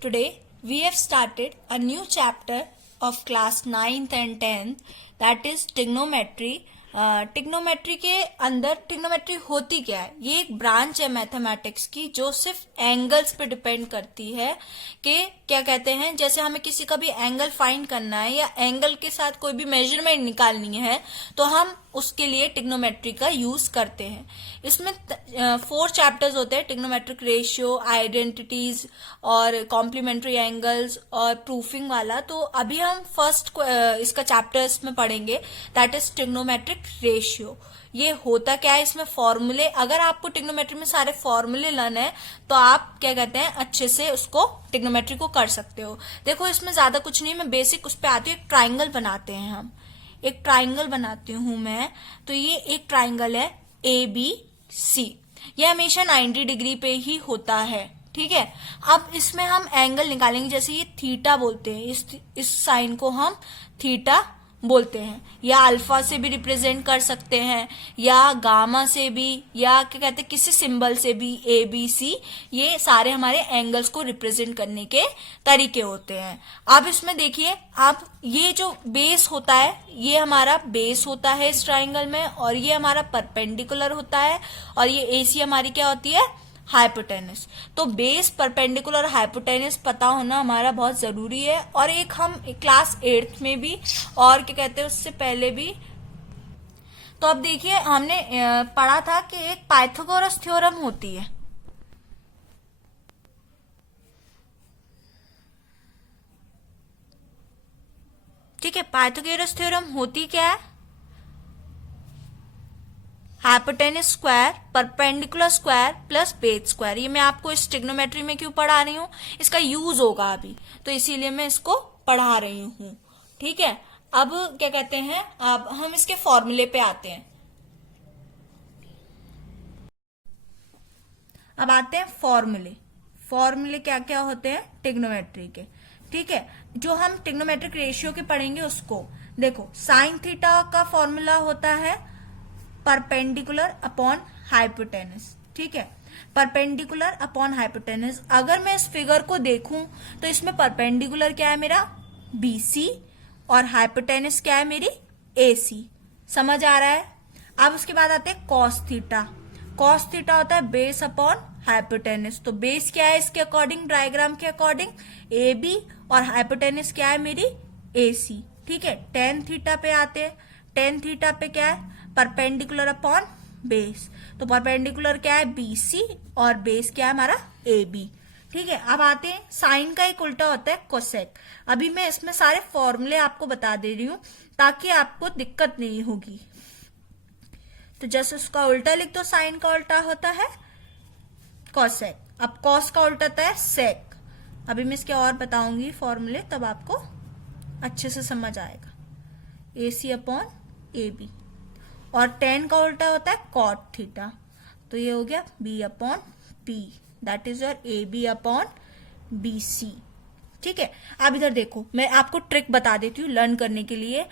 Today we have started a new chapter of class 9th and 10th, that is trigonometry. Trigonometry के अंदर trigonometry होती क्या है? ये एक ब्रांच है मैथमेटिक्स की जो सिर्फ एंगल्स पे डिपेंड करती है कि क्या कहते हैं, जैसे हमें किसी का भी एंगल फाइंड करना है या एंगल के साथ कोई भी मेजरमेंट निकालनी है तो हम उसके लिए ट्रिग्नोमेट्री का यूज करते हैं. इसमें 4 चैप्टर्स होते हैं: ट्रिग्नोमेट्रिक रेशियो, आइडेंटिटीज और कॉम्प्लीमेंट्री एंगल्स और प्रूफिंग वाला. तो अभी हम फर्स्ट इसका चैप्टर्स में पढ़ेंगे, दैट इज ट्रिग्नोमेट्रिक रेशियो. ये होता क्या है, इसमें फॉर्मूले, अगर आपको ट्रिग्नोमेट्री में सारे फॉर्मूले लर्न है तो आप क्या कहते हैं अच्छे से उसको ट्रिग्नोमेट्री को कर सकते हो. देखो इसमें ज्यादा कुछ नहीं, मैं बेसिक उस पर आती हूँ. एक ट्राइंगल बनाते हैं हम, एक ट्राइंगल बनाती हूं मैं. तो ये एक ट्राइंगल है ABC. ये हमेशा 90 डिग्री पे ही होता है, ठीक है. अब इसमें हम एंगल निकालेंगे, जैसे ये थीटा बोलते हैं, इस साइन को हम थीटा बोलते हैं, या अल्फा से भी रिप्रेजेंट कर सकते हैं, या गामा से भी, या क्या कहते हैं किसी सिंबल से भी. ABC ये सारे हमारे एंगल्स को रिप्रेजेंट करने के तरीके होते हैं. अब इसमें देखिए, अब ये जो बेस होता है ये हमारा बेस होता है इस ट्राइंगल में, और ये हमारा परपेंडिकुलर होता है, और ये AC हमारी क्या होती है, हाइपोटेनस. तो बेस, परपेंडिकुलर, हाइपोटेनस पता होना हमारा बहुत जरूरी है. और एक हम क्लास 8th में भी, और क्या कहते हैं उससे पहले भी. तो अब देखिए हमने पढ़ा था कि एक पाइथागोरस थ्योरम होती है. ठीक है, पाइथागोरस थ्योरम होती क्या है? Hypotenuse square, perpendicular square plus base square. ये मैं आपको इस ट्रिग्नोमेट्री में क्यों पढ़ा रही हूं, इसका यूज होगा अभी, तो इसीलिए मैं इसको पढ़ा रही हूं. ठीक है, अब क्या कहते हैं, अब हम इसके फॉर्मूले पे आते हैं. अब आते हैं फॉर्मूले. फॉर्मूले क्या क्या होते हैं ट्रिग्नोमेट्री के. ठीक है, जो हम ट्रिग्नोमेट्रिक रेशियो के पढ़ेंगे उसको देखो. साइन थीटा का फॉर्मूला होता है परपेंडिकुलर अपॉन हाइपोटेनस. ठीक है, परपेंडिकुलर अपॉन हाइपोटेनस. अगर मैं इस फिगर को देखूं तो इसमें परपेंडिकुलर क्या है मेरा BC, और हाइपोटेनस क्या है मेरी AC. समझ आ रहा है? अब उसके बाद आते हैं कॉस थीटा. कॉस थीटा होता है बेस अपॉन हाइपोटेनस. तो बेस क्या है इसके अकॉर्डिंग, डायग्राम के अकॉर्डिंग AB, और हाइपोटेनस क्या है मेरी AC. ठीक है, टेन थीटा पे आते हैं. टेन थीटा पे क्या है, परपेंडिकुलर अपॉन बेस. तो परपेंडिकुलर क्या है BC, और बेस क्या है हमारा AB. ठीक है, अब आते हैं साइन का एक उल्टा होता है कोसेक. अभी मैं इसमें सारे फॉर्मूले आपको बता दे रही हूं ताकि आपको दिक्कत नहीं होगी. तो जैसे उसका उल्टा लिख दो, साइन का उल्टा होता है कोसेक. अब कॉस का उल्टा होता है सेक. अभी मैं इसके और बताऊंगी फॉर्मूले, तब आपको अच्छे से समझ आएगा. AC upon AB. और टेन का उल्टा होता है कॉट थीटा. तो ये हो गया B upon P, that is your AB upon BC. ठीक है, अब इधर देखो, मैं आपको ट्रिक बता देती हूँ लर्न करने के लिए.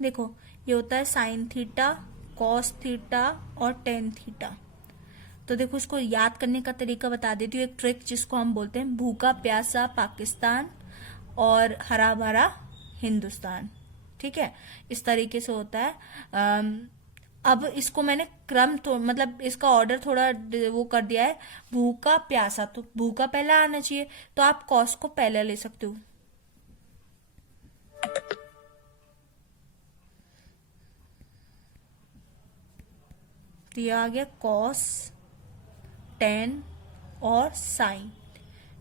देखो ये होता है साइन थीटा, कॉस थीटा और टेन थीटा. तो देखो इसको याद करने का तरीका बता देती हूँ, एक ट्रिक जिसको हम बोलते हैं भूखा प्यासा पाकिस्तान और हरा भरा हिंदुस्तान. ठीक है, इस तरीके से होता है. अब इसको मैंने क्रम तो मतलब इसका ऑर्डर थोड़ा वो कर दिया है. भूखा प्यासा, तो भूखा पहला आना चाहिए, तो आप कॉस को पहले ले सकते हो. तो ये आ गया कॉस, टेन और साइन.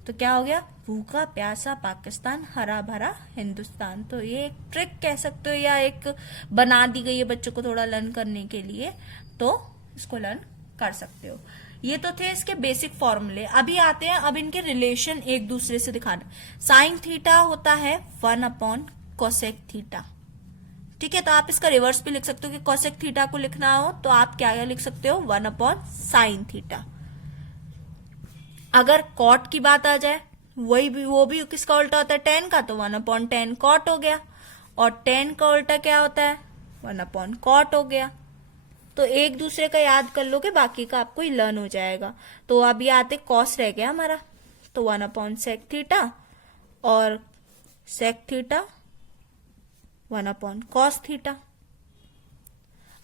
तो क्या हो गया, भूखा प्यासा पाकिस्तान, हरा भरा हिंदुस्तान. तो ये एक ट्रिक कह सकते हो, या एक बना दी गई है बच्चों को थोड़ा लर्न करने के लिए, तो इसको लर्न कर सकते हो. ये तो थे इसके बेसिक फॉर्मूले. अभी आते हैं, अब इनके रिलेशन एक दूसरे से दिखाना. साइन थीटा होता है 1 अपॉन कोसेक थीटा. ठीक है, तो आप इसका रिवर्स भी लिख सकते हो कि कोसेक थीटा को लिखना हो तो आप क्या लिख सकते हो, 1 अपॉन साइन थीटा. अगर कॉट की बात आ जाए, वो भी किसका उल्टा होता है, tan का, तो 1/10 cot हो गया। और tan का उल्टा क्या होता है, 1/cot हो गया। तो एक दूसरे का याद कर लोगे, बाकी का आपको ही लर्न हो जाएगा। तो अब ये आते कॉस रह गया हमारा, तो 1/sec थीटा और sec थीटा 1/cos थीटा।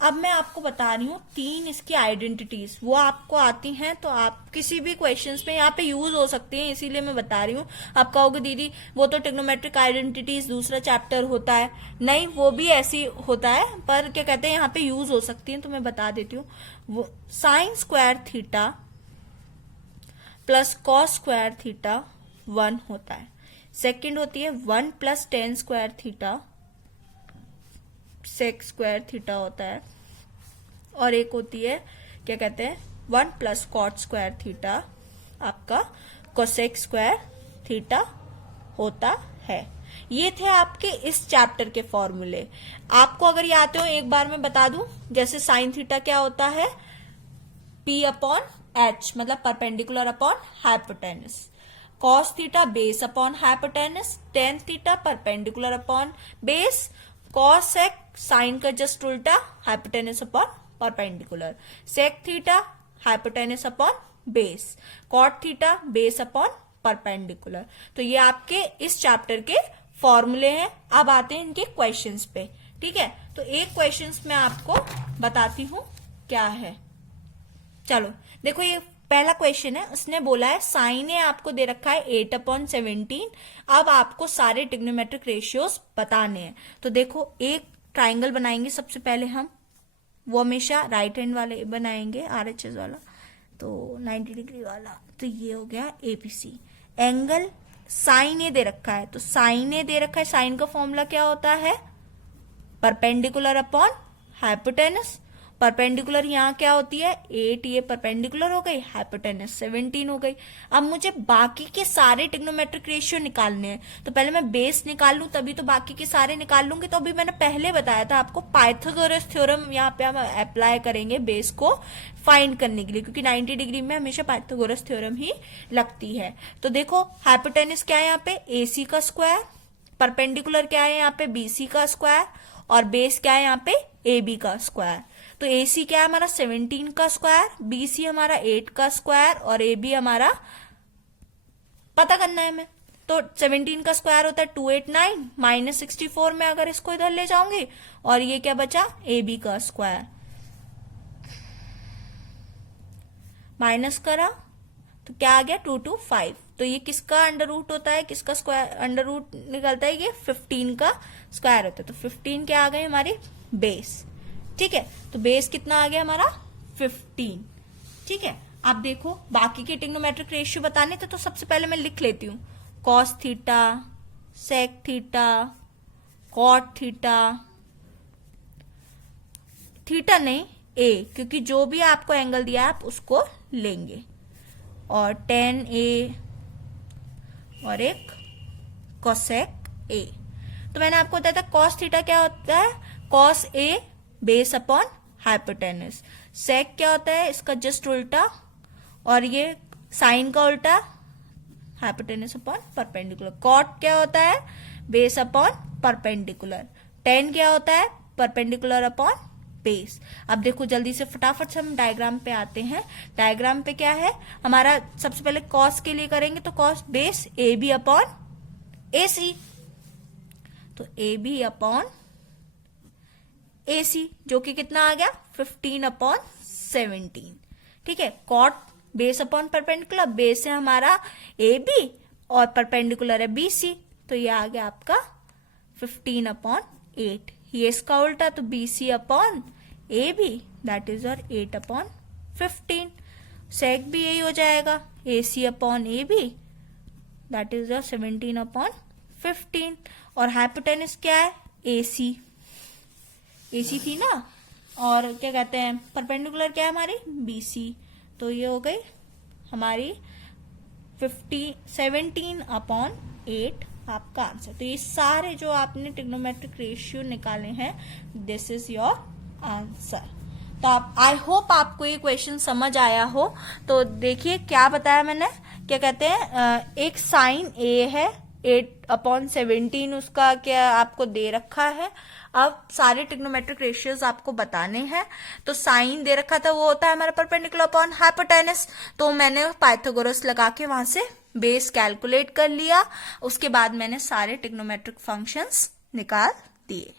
अब मैं आपको बता रही हूँ 3 इसकी आइडेंटिटीज, वो आपको आती हैं तो आप किसी भी क्वेश्चंस में यहाँ पे यूज हो सकती हैं, इसीलिए मैं बता रही हूँ। आप कहोगे दीदी वो तो ट्रिग्नोमेट्रिक आइडेंटिटीज दूसरा चैप्टर होता है, नहीं वो भी ऐसी होता है, पर क्या कहते हैं यहाँ पे यूज हो सकती है, तो मैं बता देती हूँ। वो sine square theta plus cos square theta 1 होता है। सेकेंड होती है 1 + tan square theta sec square theta होता है। और एक होती है क्या कहते हैं 1 + cot स्क्वायर थीटा आपका कोसेक स्क्वायर थीटा होता है। ये थे आपके इस चैप्टर के फॉर्मूले। आपको अगर ये आते हो एक बार मैं बता दूं, जैसे साइन थीटा क्या होता है, P/H मतलब perpendicular upon hypotenuse. Cos theta base upon hypotenuse. Tan theta perpendicular upon base. Cosec sine का जस्ट उल्टा, hypotenuse upon perpendicular. Sec theta hypotenuse upon base. Cot theta base upon perpendicular. तो ये आपके इस चैप्टर के फॉर्मूले हैं। अब आते हैं इनके क्वेश्चंस पे, ठीक है। तो एक क्वेश्चंस मैं आपको बताती हूं क्या है। चलो देखो, ये पहला क्वेश्चन है, उसने बोला है साइन ए आपको दे रखा है 8/17। अब आपको सारे ट्रिग्नोमेट्रिक रेशियोज बताने हैं। तो देखो एक ट्राइंगल बनाएंगे सबसे पहले हम, वो हमेशा राइट हैंड वाले बनाएंगे, RHS वाला, तो 90 डिग्री वाला। तो ये हो गया ABC। एंगल साइन ए दे रखा है, तो साइन ए दे रखा है, साइन का फॉर्मूला क्या होता है, परपेंडिकुलर अपॉन हाइपोटेनस। परपेंडिकुलर यहाँ क्या होती है 8, ये परपेंडिकुलर हो गई, हाइपोटेनस 17 हो गई। अब मुझे बाकी के सारे ट्रिग्नोमेट्रिक रेशियो निकालने हैं, तो पहले मैं बेस निकाल लूं तभी तो बाकी के सारे निकाल लूंगी। तो अभी मैंने पहले बताया था आपको पाइथागोरस थ्योरम यहाँ पे हम अप्लाई करेंगे बेस को फाइंड करने के लिए, क्योंकि 90 डिग्री में हमेशा पाइथागोरस थ्योरम ही लगती है। तो देखो हाइपोटेनस क्या है यहाँ पे AC का स्क्वायर, परपेंडिकुलर क्या है यहाँ पे BC का स्क्वायर, और बेस क्या है यहाँ पे AB का स्क्वायर। तो AC क्या है हमारा 17 का स्क्वायर, BC हमारा 8 का स्क्वायर, और AB हमारा पता करना है हमें। तो 17 का स्क्वायर होता है 289 -64 में अगर इसको इधर ले जाऊंगी, और ये क्या बचा AB का स्क्वायर, माइनस करा तो क्या आ गया 225। तो ये किसका अंडर रूट होता है, किसका स्क्वायर अंडर रूट निकलता है, ये 15 का स्क्वायर होता है। तो 15 क्या आ गई हमारी बेस, ठीक है। तो बेस कितना आ गया हमारा 15, ठीक है। अब देखो बाकी के ट्रिग्नोमेट्रिक रेशियो बताने थे, तो सबसे पहले मैं लिख लेती हूँ cos theta, sec theta, cot theta, theta नहीं ए, क्योंकि जो भी आपको एंगल दिया आप उसको लेंगे, और tan A और एक कोसेक A। तो मैंने आपको बताया था कॉस थीटा क्या होता है, cos A base upon hypotenuse. Sec क्या होता है इसका जस्ट उल्टा, और ये साइन का उल्टा, हाइपोटेनस अपॉन परपेंडिकुलर। कॉट क्या होता है बेस अपॉन परपेंडिकुलर। टेन क्या होता है परपेंडिकुलर अपॉन बेस। अब देखो जल्दी से फटाफट से हम डायग्राम पे आते हैं। डायग्राम पे क्या है हमारा, सबसे पहले कॉस के लिए करेंगे, तो cos base AB upon AC, तो AB अपॉन AC जो कि कितना आ गया 15/17, ठीक है। Cot base upon perpendicular, base है हमारा AB और परपेंडिकुलर है BC, तो ये आ गया आपका 15/8। ये इसका उल्टा, तो BC upon AB that is और 8/15। सेक भी यही हो जाएगा, AC upon AB that is और 17/15। और हाइपोटेनस क्या है AC थी ना, और क्या कहते हैं परपेंडिकुलर क्या है हमारी BC, तो ये हो गई हमारी 17/8 आपका आंसर। तो ये सारे जो आपने ट्रिग्नोमेट्रिक रेशियो निकाले हैं, दिस इज योर आंसर। तो आप आई होप आपको ये क्वेश्चन समझ आया हो। तो देखिए क्या बताया मैंने क्या कहते हैं, एक साइन ए है, 8/17 उसका क्या आपको दे रखा है। अब सारे ट्रिग्नोमेट्रिक रेशियोज आपको बताने हैं। तो साइन दे रखा था वो होता है हमारा परपेंडिकुलर अपॉन हाइपोटेनस, तो मैंने पाइथागोरस लगा के वहां से बेस कैलकुलेट कर लिया। उसके बाद मैंने सारे ट्रिग्नोमेट्रिक फंक्शंस निकाल दिए।